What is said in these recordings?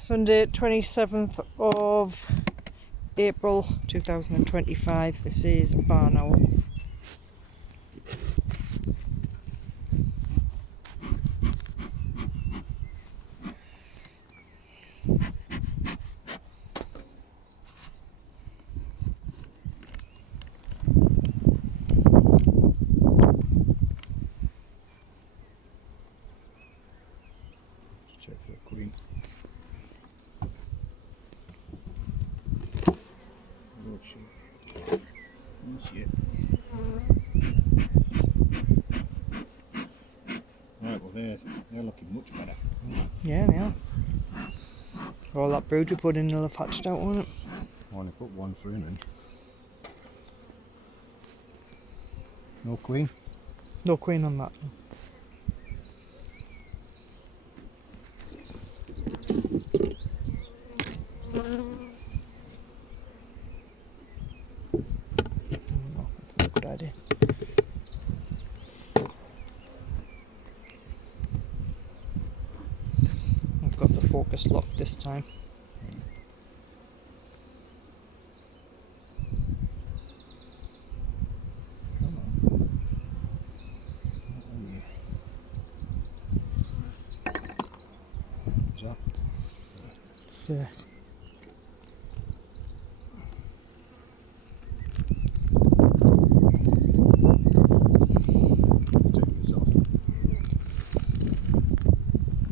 Sunday 27th of April 2025. This is Barn Owl. Check for a queen. Oh shit. Oh shit. Right, well they're looking much better. Yeah, they are. All that brood we put in will have hatched out, won't it? I only put one through in. No queen. No queen on that. No, that's a good idea. I've got the focus locked this time. It's,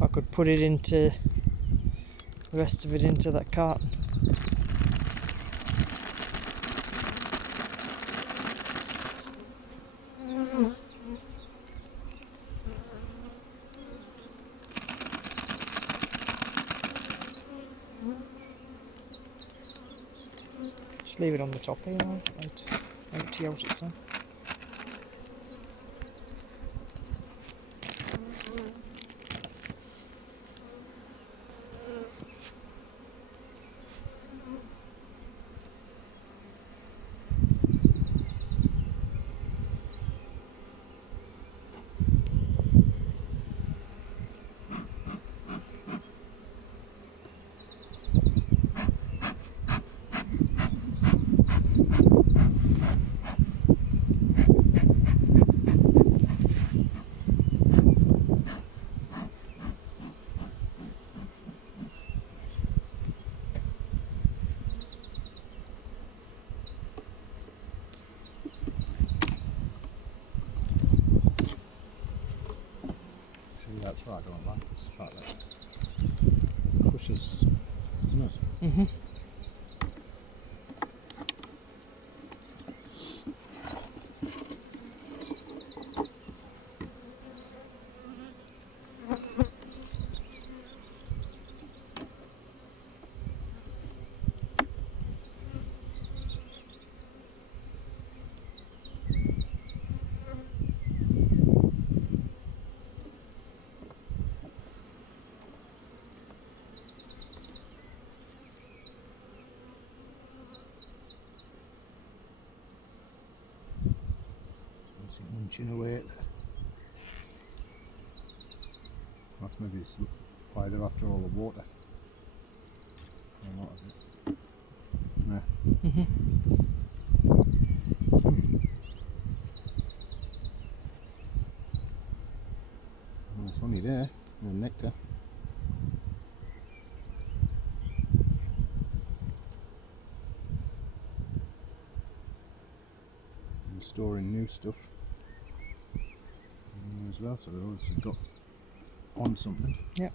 I could put it into the rest of it into that carton. Just leave it on the top here, right? Empty out its then. That's what I don't like. It's the fact that it crushes, isn't it? Mm-hmm. It's munching away at there. That's maybe why they're after all the water. A lot of it. Yeah. Mm-hmm. Well, it's only there, the nectar. And storing new stuff as well, so they've obviously got on something. Yep.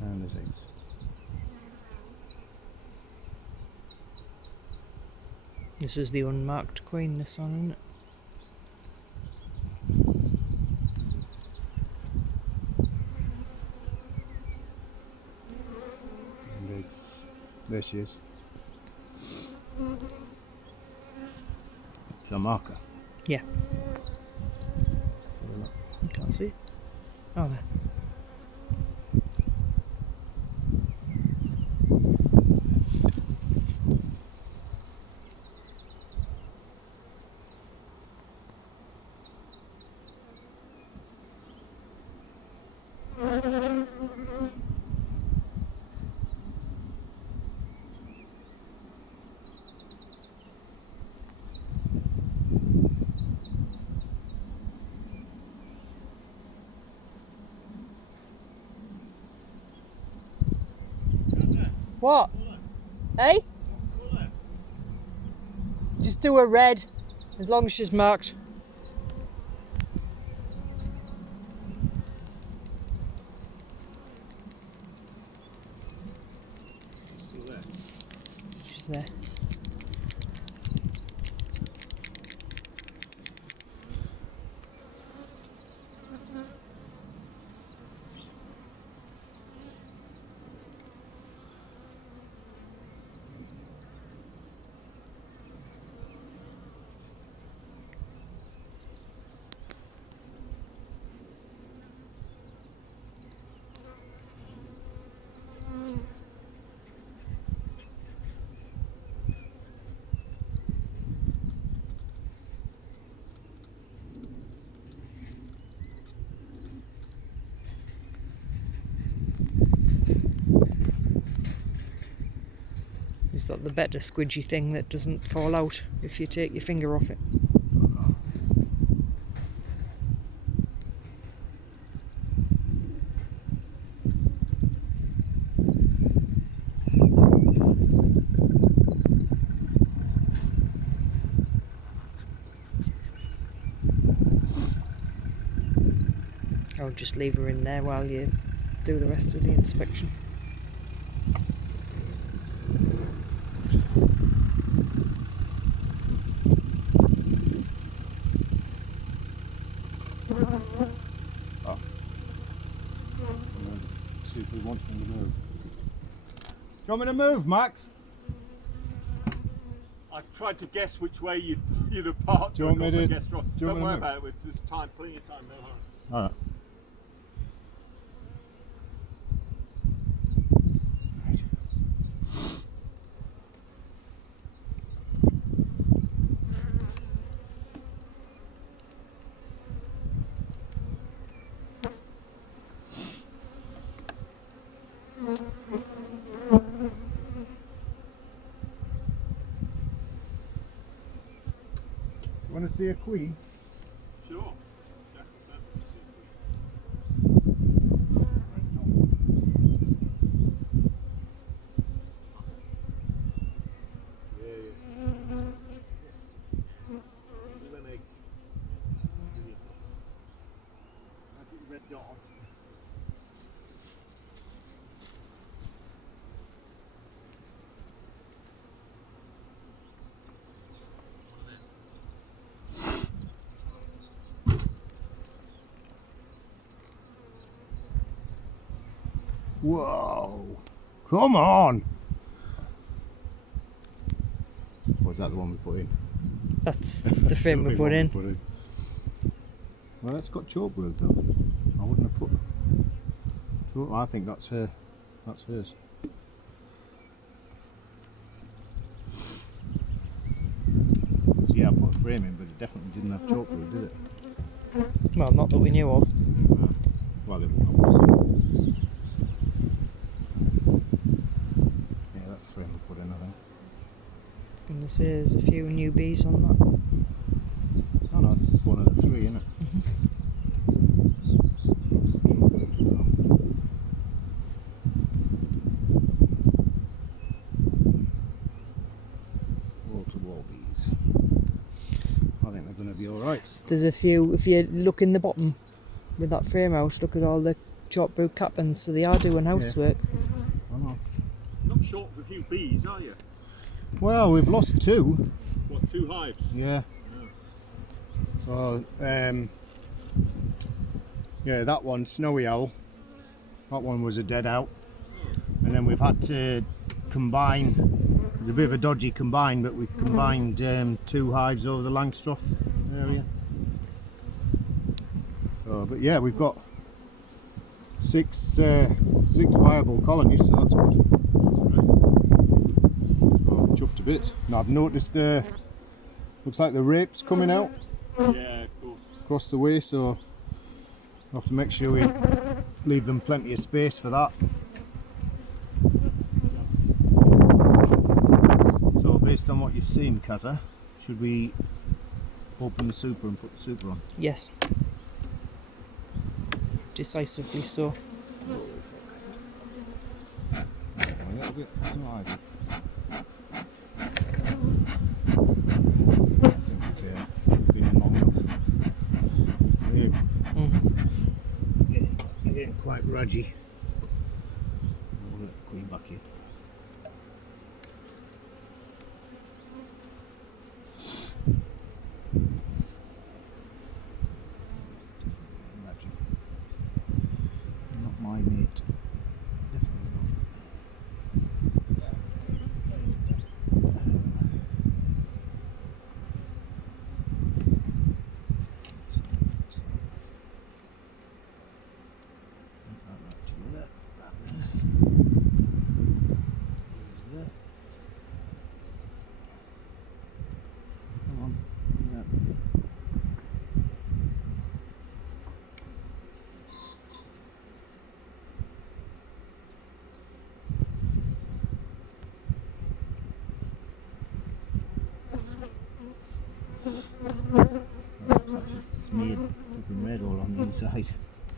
And there's eggs. This is the unmarked queen, this one, isn't it? And eggs. There she is. It's a marker. Yeah. You can't see it. Oh, there. What? Eh? Just do a red, as long as she's marked. Still there. She's there. Is that the better squidgy thing that doesn't fall out if you take your finger off it? I'll just leave her in there while you do the rest of the inspection. Oh. See if he wants me to move. Do you want me to move, Max? I tried to guess which way you'd have parked. Do you want me to- Guessed wrong. do you want Don't me to worry move? about it. With this time, plenty of time. No harm. Alright. Want to see a queen? Sure. Red dot on. Whoa! Come on! Was that the one we put in? That's the frame we put in. Well, that's got chalkboard though. I wouldn't have put. Chalk, I think that's her. That's hers. So yeah, I put a frame in, but it definitely didn't have chalkboard, did it? Well, not that we knew of. Well, it was. Yeah, that's the frame we put in, I think. And this is a few newbies on that. Oh no, it's one of the three, isn't it? Wall-to-wall bees. I think they're going to be alright. There's a few, if you look in the bottom with that frame house, look at all the chalkboard cappings, so they are doing housework. I know. Not short of a few bees, are you? Well, we've lost two. What, 2 hives? Yeah. So, yeah, that one, Snowy Owl, that one was a dead out. And then we've had to combine, it's a bit of a dodgy combine, but we combined 2 hives over the Langstroth area. So, but yeah, we've got 6 viable colonies, so that's good. Oh, chuffed to bits. And I've noticed looks like the rape's coming out Yeah, of course. across the way, so we'll have to make sure we leave them plenty of space for that. So based on what you've seen, Kazza, should we open the super and put the super on? Yes. Decisively so. A little bit. not ideal. I think we've been in long enough. Getting quite rudgy. I'll let the queen back in. Rudgy. Not my mate. Definitely not. It's actually smeared flipping red all on the inside.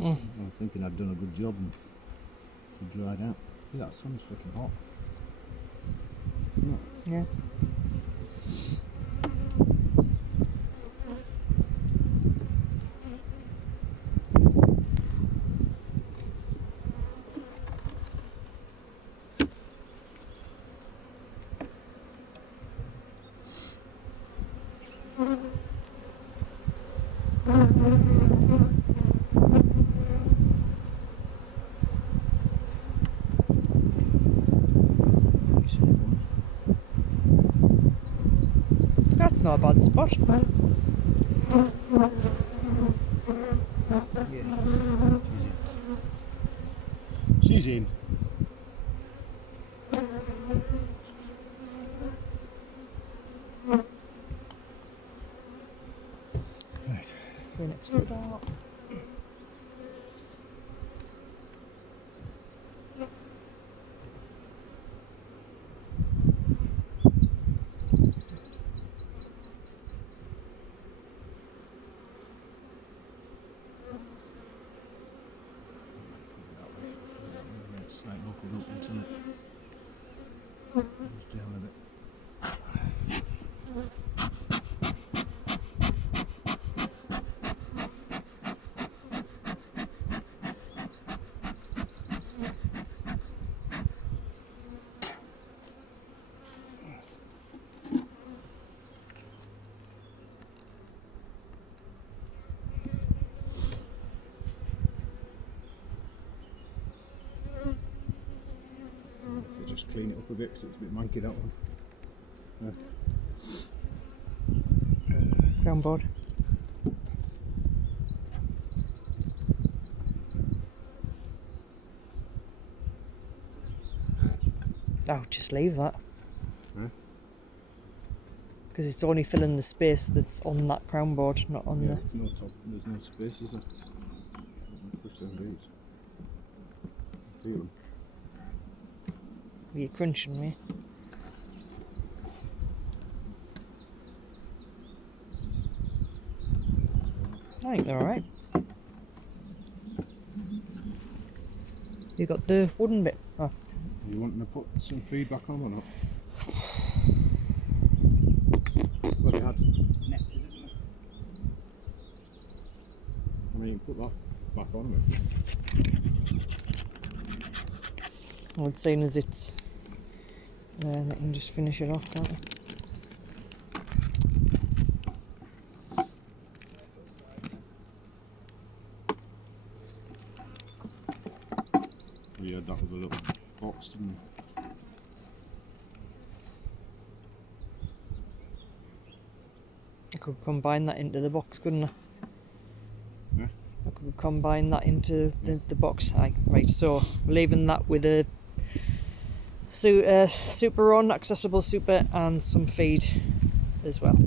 I was thinking I'd done a good job and it dried out. See, that sun's freaking hot. Yeah. That's not a bad spot. She's in. Right. Go next to that. It's like knuckled up until it goes down a bit. Just clean it up a bit because it's a bit manky, that one. Ground board. Oh, just leave that. Because it's only filling the space that's on that crown board, not on the... There's no top, there's no space, is there? Push them beads. Feel them. You're crunching me. I think they're alright. You got the wooden bit. Oh. You wanting to put some feedback on or not? Well, it had net in it. I mean, put that back on it. Well, as soon as it's there, I can just finish it off, can't I? We had that with a little box, didn't we? I could combine that into the box, couldn't I? Yeah. I could combine that into the box. Aye, right, so leaving that with a super on, accessible super, and some feed as well.